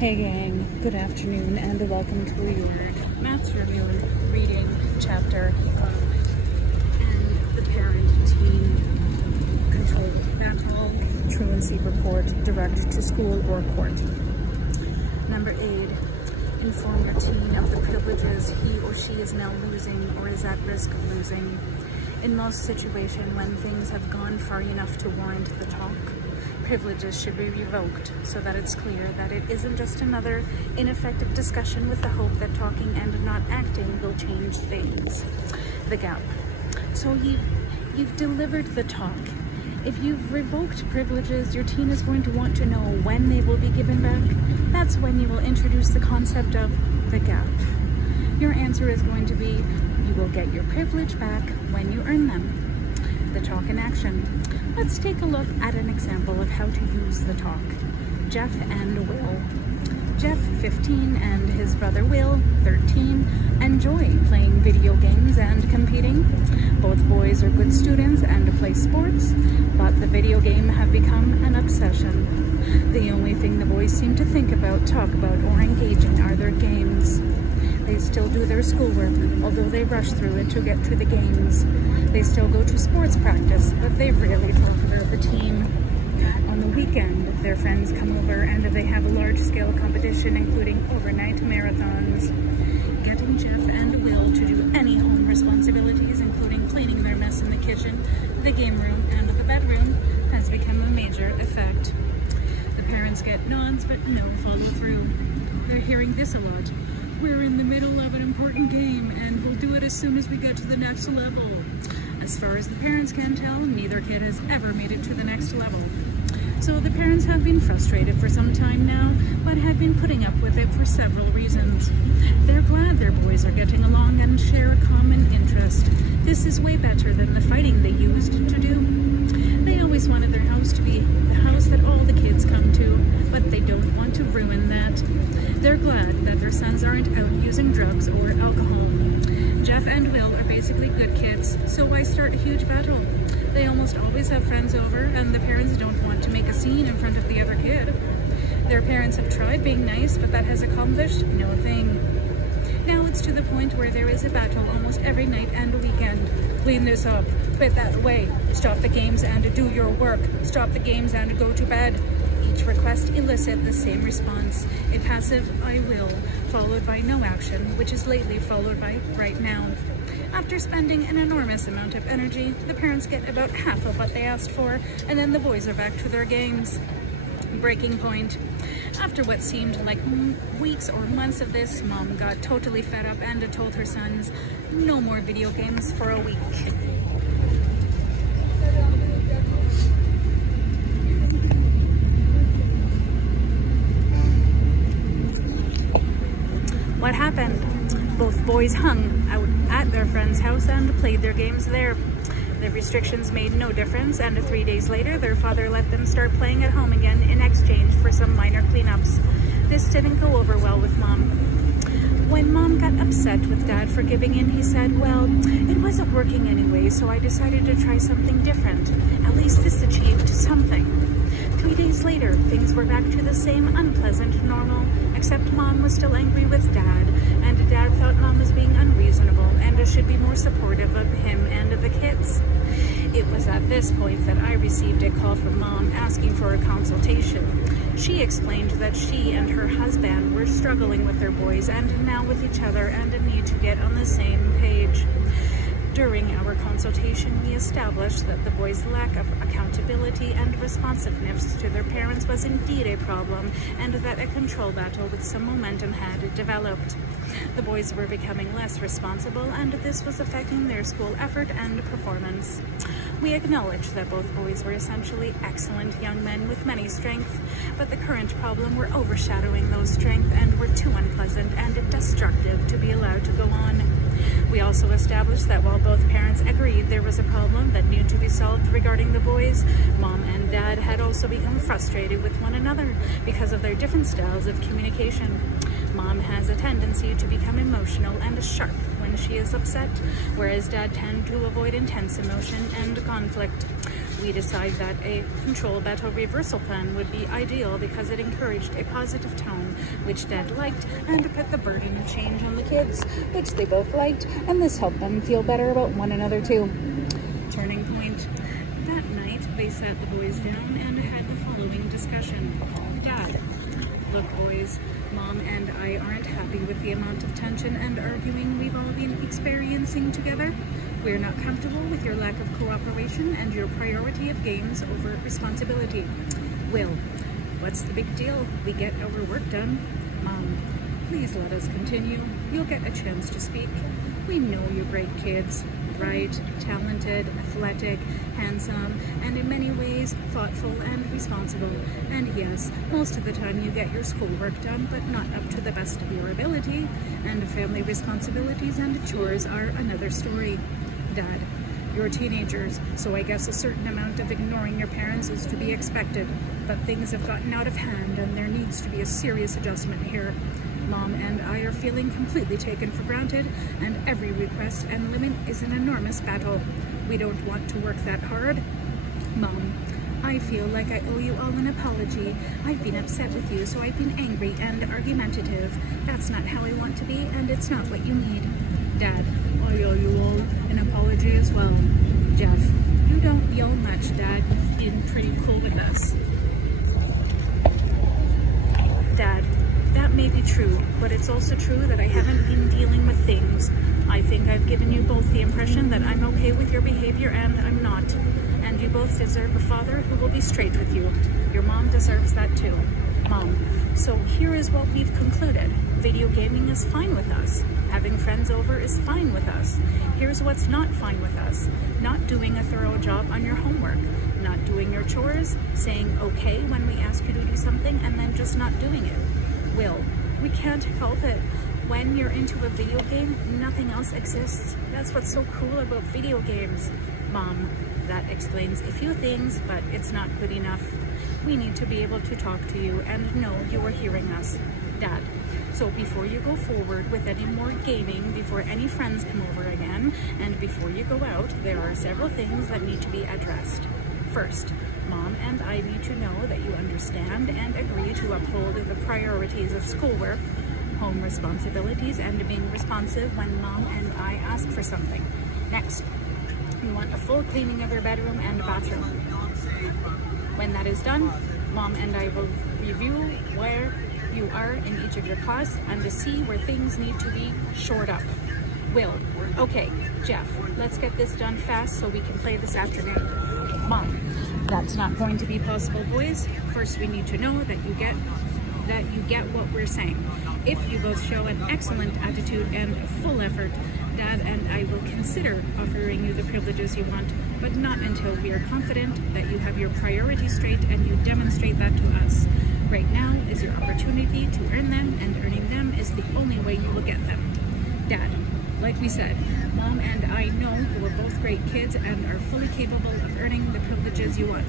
Hey gang, good afternoon and welcome to your Maths Review reading chapter and the Parent-Teen Control Battle Truancy Report Direct to School or Court. Number 8. Inform your teen of the privileges he or she is now losing or is at risk of losing. In most situations, when things have gone far enough to warrant the talk, privileges should be revoked so that it's clear that it isn't just another ineffective discussion with the hope that talking and not acting will change things. The gap. So you've delivered the talk. If you've revoked privileges, your teen is going to want to know when they will be given back. That's when you will introduce the concept of the gap. Your answer is going to be, you will get your privilege back when you earn them. The talk in action. Let's take a look at an example of how to use the talk. Jeff and Will. Jeff, 15, and his brother Will, 13, enjoy playing video games and competing. Both boys are good students and play sports, but the video game have become an obsession. The only thing the boys seem to think about, talk about, or engage in are their games. They still do their schoolwork, although they rush through it to get to the games. They still go to sports practice, but they rarely talk about the team. On the weekend, their friends come over and they have a large-scale competition, including overnight marathons. Getting Jeff and Will to do any home responsibilities, including cleaning their mess in the kitchen, the game room, and the bedroom, has become a major effect. The parents get nods, but no follow-through. They're hearing this a lot. We're in the middle of an important game, and we'll do it as soon as we get to the next level. As far as the parents can tell, neither kid has ever made it to the next level. So the parents have been frustrated for some time now, but have been putting up with it for several reasons. They're glad their boys are getting along and share a common interest. This is way better than the fighting they used to do. They always wanted their house to be the house that all the kids come to, but they don't want to ruin that. They're glad that their sons aren't out using drugs or alcohol. Jeff and Will are basically good kids, so why start a huge battle? They almost always have friends over, and the parents don't want to make a scene in front of the other kid. Their parents have tried being nice, but that has accomplished no thing. Now it's to the point where there is a battle almost every night and weekend. Clean this up, put that away, stop the games and do your work, stop the games and go to bed. Each request elicits the same response, a passive "I will," followed by no action, which is lately followed by "right now." After spending an enormous amount of energy, the parents get about half of what they asked for, and then the boys are back to their games. Breaking point. After what seemed like weeks or months of this, Mom got totally fed up and told her sons, no more video games for a week. What happened? Both boys hung out at their friend's house and played their games there. The restrictions made no difference, and 3 days later, their father let them start playing at home again in exchange for some minor cleanups. This didn't go over well with Mom. When Mom got upset with Dad for giving in, he said, well, it wasn't working anyway, so I decided to try something different. At least this achieved something. 3 days later, things were back to the same unpleasant normal, except Mom was still angry with Dad, and Dad thought Mom was being unreasonable and should be more supportive of him and the kids. It was at this point that I received a call from Mom asking for a consultation. She explained that she and her husband were struggling with their boys and now with each other and need to get on the same page. During our consultation, we established that the boys' lack of accountability and responsiveness to their parents was indeed a problem, and that a control battle with some momentum had developed. The boys were becoming less responsible, and this was affecting their school effort and performance. We acknowledged that both boys were essentially excellent young men with many strengths, but the current problem were overshadowing those strengths and were too unpleasant and destructive to be allowed to go on. We also established that while both parents agreed there was a problem that needed to be solved regarding the boys, Mom and Dad had also become frustrated with one another because of their different styles of communication. Mom has a tendency to become emotional and sharp when she is upset, whereas Dad tends to avoid intense emotion and conflict. We decide that a control battle reversal plan would be ideal because it encouraged a positive tone, which Dad liked, and put the burden of change on the kids, which they both liked, and this helped them feel better about one another too. Turning point. That night, they sat the boys down and had the following discussion. Dad, look boys, Mom and I aren't happy with the amount of tension and arguing we've all been experiencing together. We're not comfortable with your lack of cooperation and your priority of games over responsibility. Will, what's the big deal? We get our work done. Mom, please let us continue. You'll get a chance to speak. We know you're great kids. Bright, talented, athletic, handsome, and in many ways thoughtful and responsible. And yes, most of the time you get your schoolwork done, but not up to the best of your ability. And family responsibilities and chores are another story. Dad, you're teenagers, so I guess a certain amount of ignoring your parents is to be expected. But things have gotten out of hand and there needs to be a serious adjustment here. Mom and I are feeling completely taken for granted, and every request and limit is an enormous battle. We don't want to work that hard. Mom, I feel like I owe you all an apology. I've been upset with you, so I've been angry and argumentative. That's not how I want to be, and it's not what you need. Dad, I owe you all an apology as well. Jeff, you don't yell much, Dad. You've been pretty cool with us. Dad, that may be true, but it's also true that I haven't been dealing with things. I think I've given you both the impression that I'm okay with your behavior and I'm not. And you both deserve a father who will be straight with you. Your mom deserves that too. Mom, so here is what we've concluded. Video gaming is fine with us. Having friends over is fine with us. Here's what's not fine with us. Not doing a thorough job on your homework. Not doing your chores. Saying okay when we ask you to do something and then just not doing it. Will, we can't help it. When you're into a video game, nothing else exists. That's what's so cool about video games. Mom, that explains a few things, but it's not good enough. We need to be able to talk to you and know you are hearing us. Dad, so before you go forward with any more gaming, before any friends come over again, and before you go out, there are several things that need to be addressed. First, Mom and I need to know that you understand and agree to uphold the priorities of schoolwork, home responsibilities, and being responsive when Mom and I ask for something. Next, we want a full cleaning of your bedroom and bathroom. When that is done, Mom and I will review where you are in each of your class and to see where things need to be shored up. Will, okay, Jeff, let's get this done fast so we can play this afternoon. Mom, that's not going to be possible, boys. First, we need to know that you get what we're saying. If you both show an excellent attitude and full effort, Dad and I will consider offering you the privileges you want, but not until we are confident that you have your priorities straight and you demonstrate that to us. Right now is your opportunity to earn them, and earning them is the only way you will get them. Dad, like we said, Mom and I know you are both great kids and are fully capable of earning the privileges you want.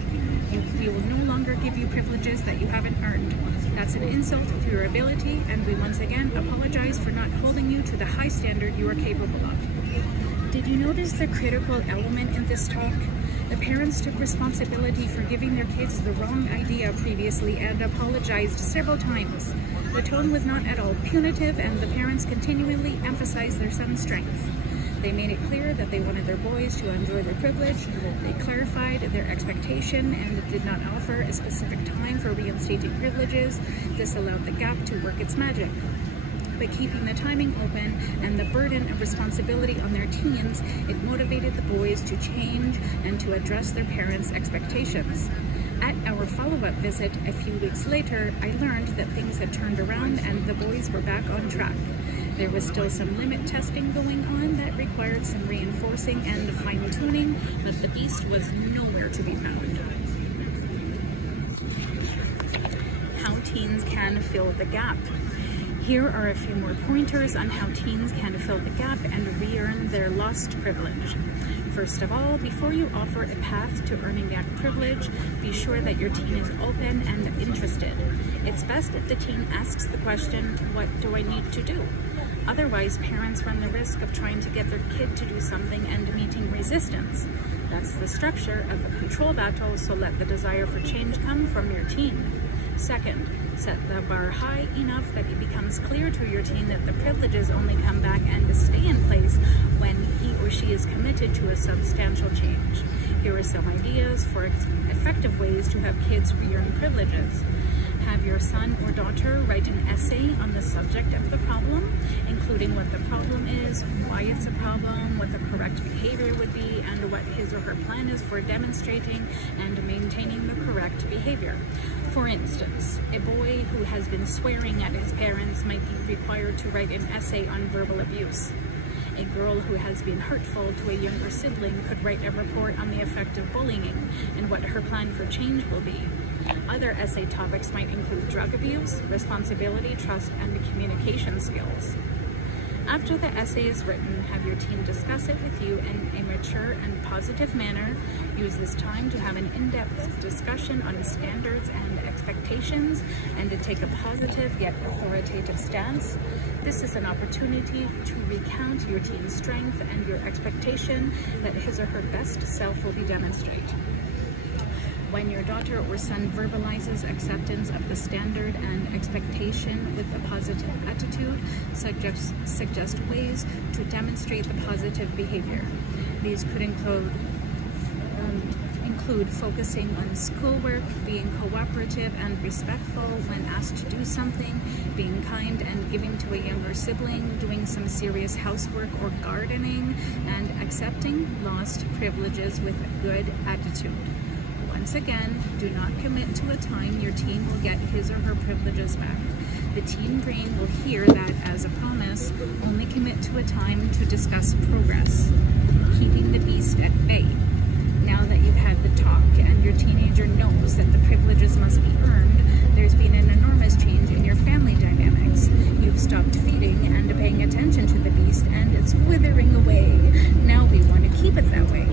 We will no longer give you privileges that you haven't earned. That's an insult to your ability, and we once again apologize for not holding you to the high standard you are capable of. Did you notice the critical element in this talk? The parents took responsibility for giving their kids the wrong idea previously and apologized several times. The tone was not at all punitive, and the parents continually emphasized their son's strengths. They made it clear that they wanted their boys to enjoy their privilege. They clarified their expectation and did not offer a specific time for reinstating privileges. This allowed the gap to work its magic. By keeping the timing open and the burden of responsibility on their teens, it motivated the boys to change and to address their parents' expectations. At our follow-up visit a few weeks later, I learned that things had turned around and the boys were back on track. There was still some limit testing going on that required some reinforcing and fine-tuning, but the beast was nowhere to be found. How teens can fill the gap. Here are a few more pointers on how teens can fill the gap and re-earn their lost privilege. First of all, before you offer a path to earning that privilege, be sure that your teen is open and interested. It's best if the teen asks the question, "What do I need to do?" Otherwise, parents run the risk of trying to get their kid to do something and meeting resistance. That's the structure of a control battle, so let the desire for change come from your teen. Second, set the bar high enough that it becomes clear to your teen that the privileges only come back and stay in place when he or she is committed to a substantial change. Here are some ideas for effective ways to have kids re-earn privileges. Have your son or daughter write an essay on the subject of the problem, including what the problem is, why it's a problem, what the correct behavior would be, and what his or her plan is for demonstrating and maintaining the correct behavior. For instance, a boy who has been swearing at his parents might be required to write an essay on verbal abuse. A girl who has been hurtful to a younger sibling could write a report on the effect of bullying and what her plan for change will be. Other essay topics might include drug abuse, responsibility, trust, and communication skills. After the essay is written, have your teen discuss it with you in a mature and positive manner. Use this time to have an in-depth discussion on standards and expectations and to take a positive yet authoritative stance. This is an opportunity to recount your teen's strength and your expectation that his or her best self will be demonstrated. When your daughter or son verbalizes acceptance of the standard and expectation with a positive attitude, suggest ways to demonstrate the positive behavior. These could include focusing on schoolwork, being cooperative and respectful when asked to do something, being kind and giving to a younger sibling, doing some serious housework or gardening, and accepting lost privileges with a good attitude. Once again, do not commit to a time your teen will get his or her privileges back. The teen brain will hear that as a promise. Only commit to a time to discuss progress. Keeping the beast at bay. Now that you've had the talk and your teenager knows that the privileges must be earned, there's been an enormous change in your family dynamics. You've stopped feeding and paying attention to the beast, and it's withering away. Now we want to keep it that way.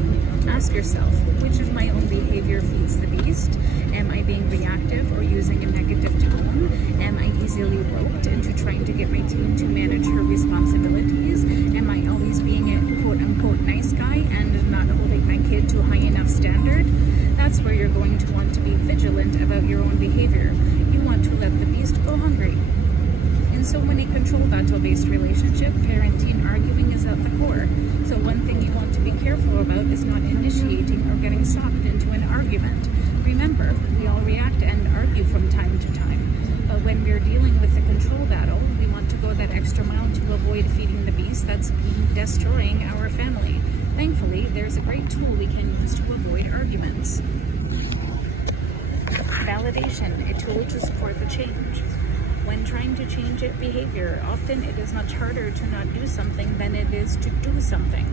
Ask yourself, which of my own behavior feeds the beast? Am I being reactive or using a negative tone? Am I easily roped into trying to get my teen to manage her responsibilities? Am I always being a quote-unquote nice guy and not holding my kid to a high enough standard? That's where you're going to want to be vigilant about your own behavior. You want to let the beast go hungry. In so many control battle-based relationships, parent-teen arguing is at the core. So one thing you want to be careful about is not initiating or getting sucked into an argument. Remember, we all react and argue from time to time. But when we're dealing with the control battle, we want to go that extra mile to avoid feeding the beast that's destroying our family. Thankfully, there's a great tool we can use to avoid arguments. Validation, a tool to support the change. When trying to change a behavior, often it is much harder to not do something than it is to do something.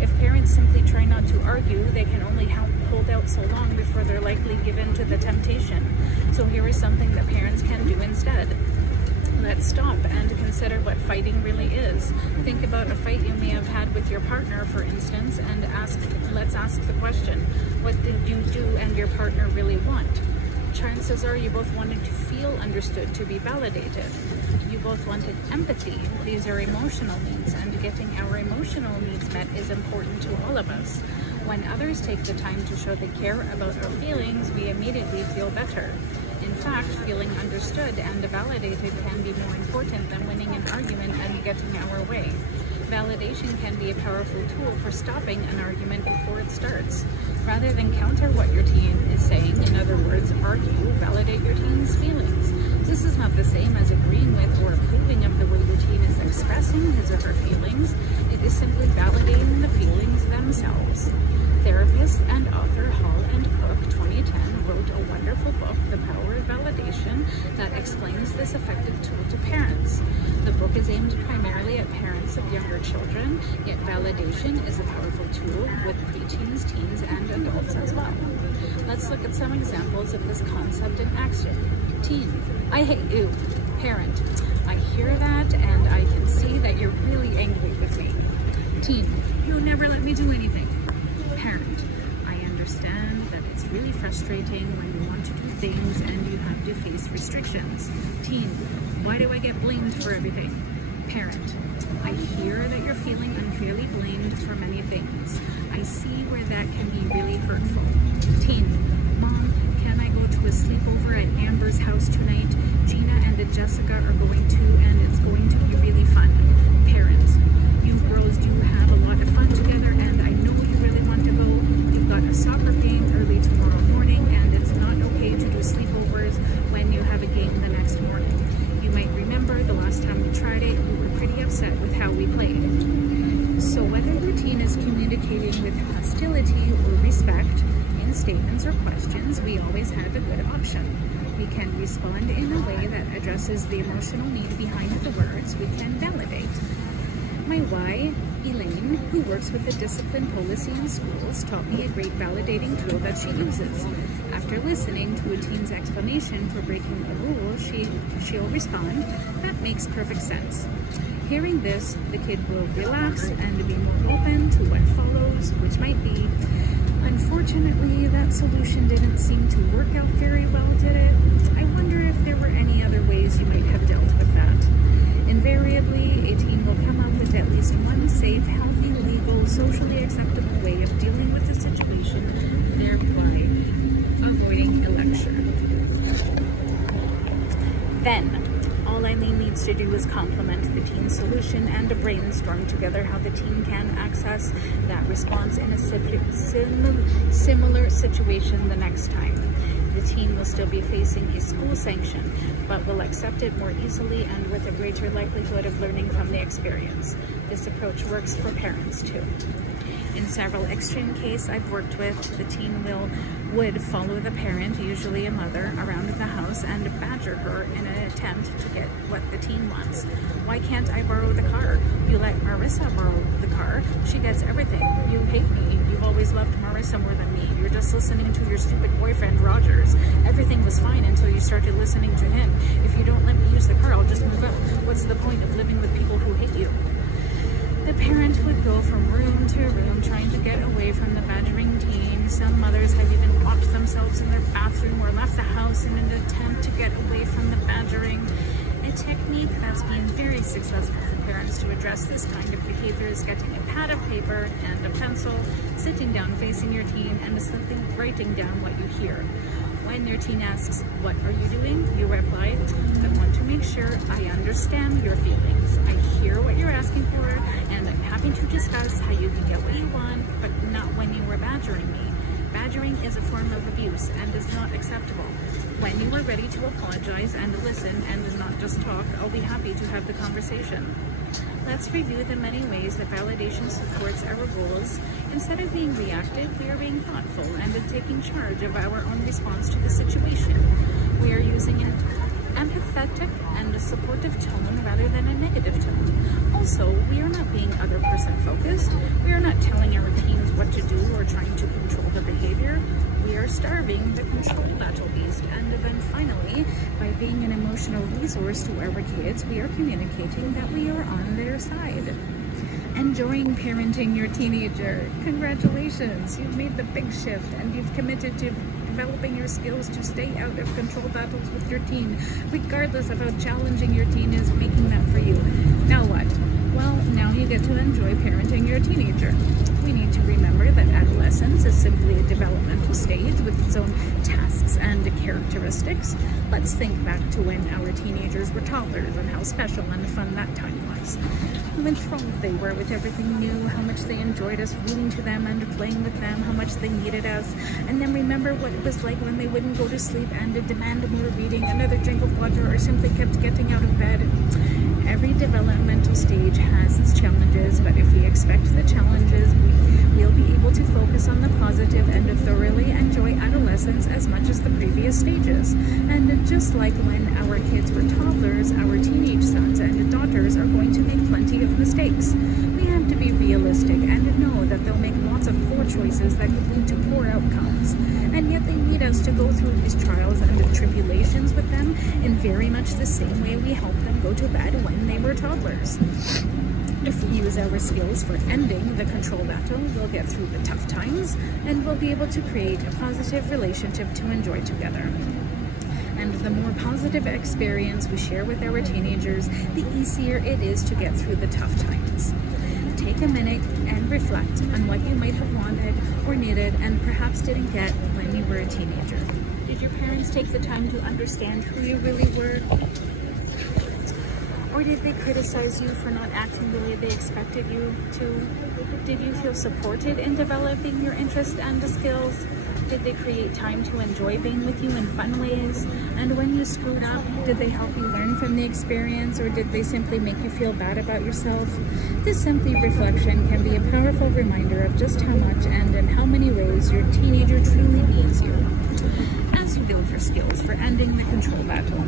If parents simply try not to argue, they can only hold out so long before they're likely given to the temptation. So here is something that parents can do instead. Let's stop and consider what fighting really is. Think about a fight you may have had with your partner, for instance, and let's ask the question, what did you do and your partner really want? Chances are you both wanted to feel understood, to be validated. You both wanted empathy. These are emotional needs, and getting our emotional needs met is important to all of us. When others take the time to show they care about our feelings, we immediately feel better. In fact, feeling understood and validated can be more important than winning an argument and getting our way. Validation can be a powerful tool for stopping an argument before it starts. Rather than counter what your teen is saying, in other words, argue, validate your teen's feelings. This is not the same as agreeing with or approving of the way your teen is expressing his or her feelings. It is simply validating the feelings themselves. Therapist and author Hall and Cook, 2010, wrote a wonderful book, The Power of Validation, that explains this effective tool to parents. The book is aimed primarily at parents of younger children, yet validation is a powerful tool with preteens, teens, and adults as well. Let's look at some examples of this concept in action. Teen, I hate you. Parent, I hear that and I can see that you're really angry with me. Teen, you never let me do anything. Parent, I understand that it's really frustrating when you want to do things and you have to face restrictions. Teen, why do I get blamed for everything? Parent, I hear that you're feeling unfairly blamed for many things. I see where that can be really hurtful. Teen, Mom, can I go to a sleepover at Amber's house tonight? Gina and Jessica are going to, and it's going to be really fun. Parents, you girls do have a lot of fun together, and I know you really want to go. You've got a soccer game early tomorrow morning, and it's not okay to do sleepovers when you have a game the next morning. You might remember the last time we tried it, we were pretty upset with how we played. So whether your teen is communicating with hostility or respect in statements or questions, we always have a good option. We can respond in a way that addresses the emotional need behind the words. We can validate. My why, Elaine, who works with the discipline policy in schools, taught me a great validating tool that she uses. After listening to a teen's explanation for breaking a rule, she'll respond, "That makes perfect sense." Hearing this, the kid will relax and be more open to what follows, which might be, "Unfortunately, that solution didn't seem to work out very well, did it? I wonder if there were any other ways you might have dealt with that." Invariably, a teen will come up with at least one safe, healthy, legal, socially acceptable way of dealing with the situation, thereby avoiding a lecture. Then, all Eileen needs to do is complement the teen's solution and brainstorm together how the teen can access that response in a similar situation the next time. The teen will still be facing a school sanction, but will accept it more easily and with a greater likelihood of learning from the experience. This approach works for parents too. In several extreme cases I've worked with, the teen would follow the parent, usually a mother, around the house and badger her in an attempt to get what the teen wants. "Why can't I borrow the car? You let Marissa borrow the car. She gets everything. You hate me. You've always loved Marissa more than me. You're just listening to your stupid boyfriend, Rogers. Everything was fine until you started listening to him. If you don't let me use the car, I'll just move out. What's the point of living with people who hate you?" The parent would go from room to room trying to get away from the badgering teen. Some mothers have even locked themselves in their bathroom or left the house in an attempt to get away from the badgering. A technique that's been very successful for parents to address this kind of behavior is getting a pad of paper and a pencil, sitting down facing your teen, and simply writing down what you hear. When your teen asks, "What are you doing?" you reply, "I want to make sure I understand your feelings. I hear what you're asking for, and I'm happy to discuss how you can get what you want, but not when you were badgering me. Badgering is a form of abuse and is not acceptable. When you are ready to apologize and listen and not just talk, I'll be happy to have the conversation." Let's review the many ways that validation supports our goals. Instead of being reactive, we are being thoughtful and taking charge of our own response to the situation. We are using an empathetic and a supportive tone rather than a negative tone. Also, we are not being other person focused. We are not telling our teens what to do or trying to control their behavior. We are starving the control battle beast. And then finally, by being an emotional resource to our kids, we are communicating that we are on their side. Enjoying parenting your teenager. Congratulations, you've made the big shift and you've committed to developing your skills to stay out of control battles with your teen, regardless of how challenging your teen is making that for you. Now what? Well, now you get to enjoy parenting your teenager. We need to remember that adolescence is simply a developmental stage with its own tasks and characteristics. Let's think back to when our teenagers were toddlers and how special and fun that time was. How enthralled they were with everything new, how much they enjoyed us reading to them and playing with them, how much they needed us. And then remember what it was like when they wouldn't go to sleep and demand more reading, another drink of water, or simply kept getting out of bed. Every developmental stage has its challenges, but if we expect the challenges, we'll be able to focus on the positive and thoroughly enjoy adolescence as much as the previous stages. And just like when our kids were toddlers, our teenage sons and daughters are going to make plenty of mistakes. We have to be realistic and know that they'll make lots of poor choices that could lead to poor outcomes. And yet they need us to go through these trials and tribulations with them in very much the same way we helped them go to bed when they were toddlers. If we use our skills for ending the control battle, we'll get through the tough times and we'll be able to create a positive relationship to enjoy together. And the more positive experience we share with our teenagers, the easier it is to get through the tough times. Take a minute and reflect on what you might have wanted or needed and perhaps didn't get when you were a teenager. Did your parents take the time to understand who you really were? Or did they criticize you for not acting the way they expected you to? Did you feel supported in developing your interests and skills? Did they create time to enjoy being with you in fun ways? And when you screwed up, did they help you learn from the experience, or did they simply make you feel bad about yourself? This simply reflection can be a powerful reminder of just how much and in how many ways your teenager truly needs you. As you build your skills for ending the control battle,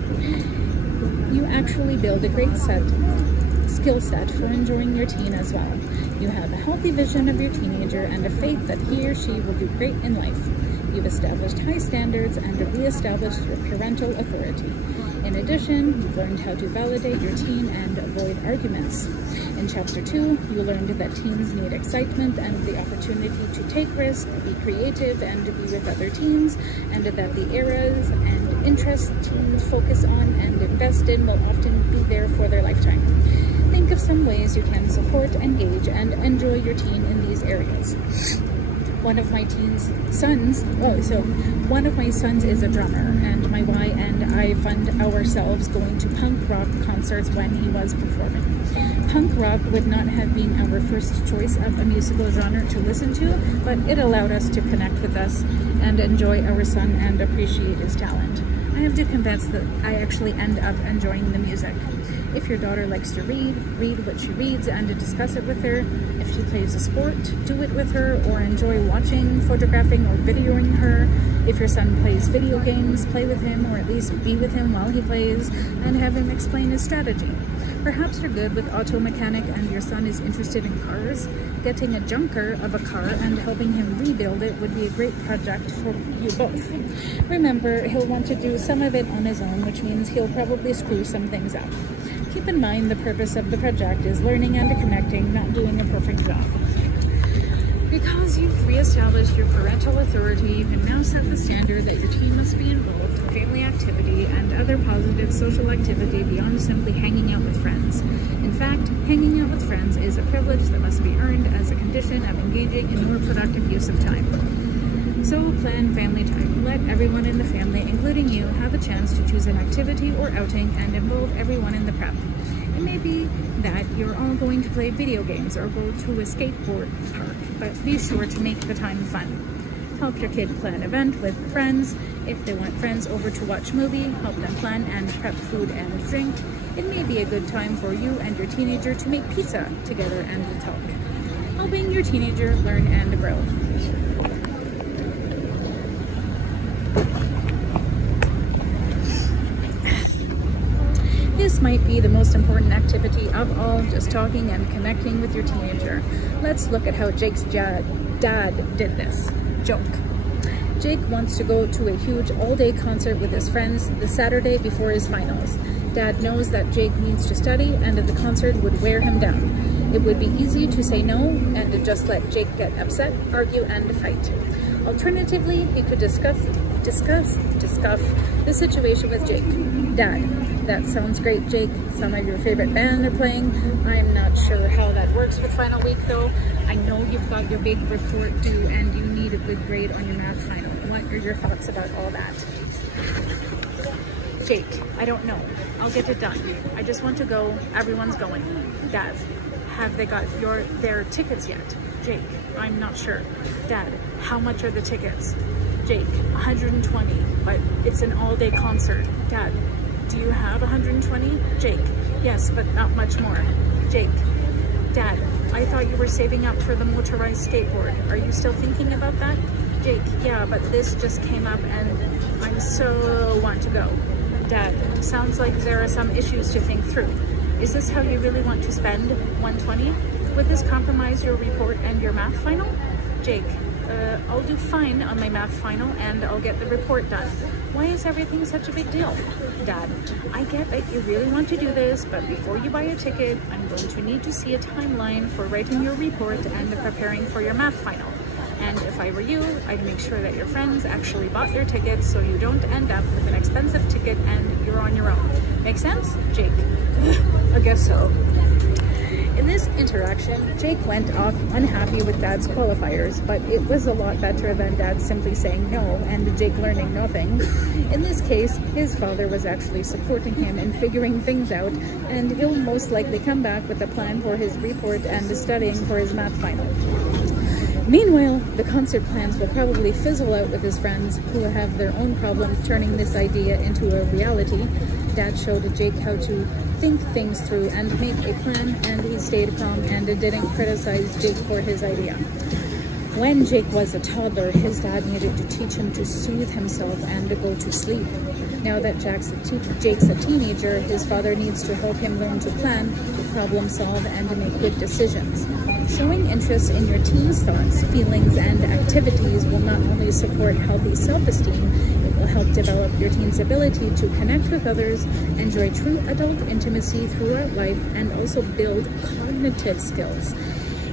you actually build a great skill set for enjoying your teen as well. You have a healthy vision of your teenager and a faith that he or she will do great in life. You've established high standards and re-established your parental authority. In addition, you've learned how to validate your teen and avoid arguments. In Chapter 2, you learned that teens need excitement and the opportunity to take risks, be creative, and be with other teens, and that the areas and interests teens focus on and invest in will often be there for their lifetime. Think of some ways you can support, engage, and enjoy your teen in these areas. One of my sons is a drummer, and my wife and I fund ourselves going to punk rock concerts when he was performing. Punk rock would not have been our first choice of a musical genre to listen to, but it allowed us to connect with us and enjoy our son and appreciate his talent. I have to confess that I actually end up enjoying the music. If your daughter likes to read what she reads and to discuss it with her. If she plays a sport, do it with her or enjoy watching, photographing, or videoing her. If your son plays video games, play with him or at least be with him while he plays and have him explain his strategy. Perhaps you're good with auto mechanic and your son is interested in cars. Getting a junker of a car and helping him rebuild it would be a great project for you both. Remember, he'll want to do some of it on his own, which means he'll probably screw some things up. Keep in mind the purpose of the project is learning and connecting, not doing a perfect job. Because you've reestablished your parental authority, you can now set the standard that your teen must be involved in family activity and other positive social activity beyond simply hanging out with friends. In fact, hanging out with friends is a privilege that must be earned as a condition of engaging in more productive use of time. So plan family time. Let everyone in the family, including you, have a chance to choose an activity or outing and involve everyone in the prep. It may be that you're all going to play video games or go to a skateboard park, but be sure to make the time fun. Help your kid plan an event with friends. If they want friends over to watch a movie, help them plan and prep food and drink. It may be a good time for you and your teenager to make pizza together and talk. Helping your teenager learn and grow. This might be the most important activity of all, just talking and connecting with your teenager. Let's look at how Jake's dad did this. Joke. Jake wants to go to a huge all-day concert with his friends the Saturday before his finals. Dad knows that Jake needs to study and that the concert would wear him down. It would be easy to say no and to just let Jake get upset, argue, and fight. Alternatively, he could discuss the situation with Jake. Dad, that sounds great, Jake. Some of your favorite band are playing. I'm not sure how that works with final week though. I know you've got your big report due and you need a good grade on your math final. What are your thoughts about all that? Jake, I don't know. I'll get it done. I just want to go. Everyone's going. Dad, have they got their tickets yet? Jake, I'm not sure. Dad, how much are the tickets? Jake, 120, but it's an all-day concert. Dad, do you have 120? Jake, yes, but not much more. Jake, Dad, I thought you were saving up for the motorized skateboard. Are you still thinking about that? Jake, yeah, but this just came up and I'm so want to go. Dad, sounds like there are some issues to think through. Is this how you really want to spend 120? Would this compromise your report and your math final? Jake, I'll do fine on my math final and I'll get the report done. Why is everything such a big deal? Dad, I get that you really want to do this, but before you buy a ticket, I'm going to need to see a timeline for writing your report and preparing for your math final. And if I were you, I'd make sure that your friends actually bought their tickets so you don't end up with an expensive ticket and you're on your own. Make sense? Jake? I guess so. In this interaction, Jake went off unhappy with Dad's qualifiers, but it was a lot better than Dad simply saying no and Jake learning nothing. In this case, his father was actually supporting him in figuring things out, and he'll most likely come back with a plan for his report and studying for his math final. Meanwhile, the concert plans will probably fizzle out with his friends, who have their own problems turning this idea into a reality. Dad showed Jake how to think things through and make a plan, and he stayed calm and didn't criticize Jake for his idea. When Jake was a toddler, his dad needed to teach him to soothe himself and to go to sleep. Now that Jake's a teenager, his father needs to help him learn to plan, problem solve, and to make good decisions. Showing interest in your teen's thoughts, feelings, and activities will not only support healthy self-esteem, it will help develop your teen's ability to connect with others, enjoy true adult intimacy throughout life, and also build cognitive skills.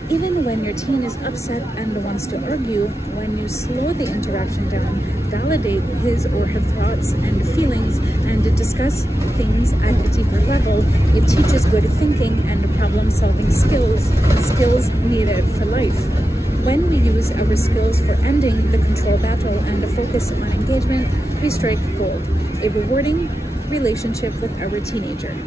Even when your teen is upset and wants to argue, when you slow the interaction down, validate his or her thoughts and feelings, and discuss things at a deeper level, it teaches good thinking and problem-solving skills needed for life. When we use our skills for ending the control battle and focus on engagement, we strike gold, a rewarding relationship with our teenager.